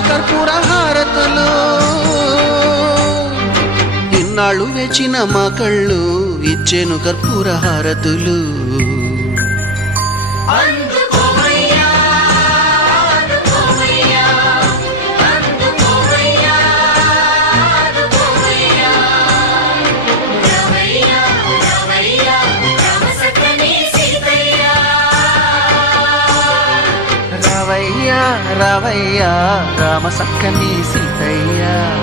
కర్పూర హారతులు. ఇన్నాళ్ళు వేచిన మా కళ్ళు ఇచ్చేను కర్పూర హారతులు. రావయ్యా రామ సక్కని సీతయ్యా.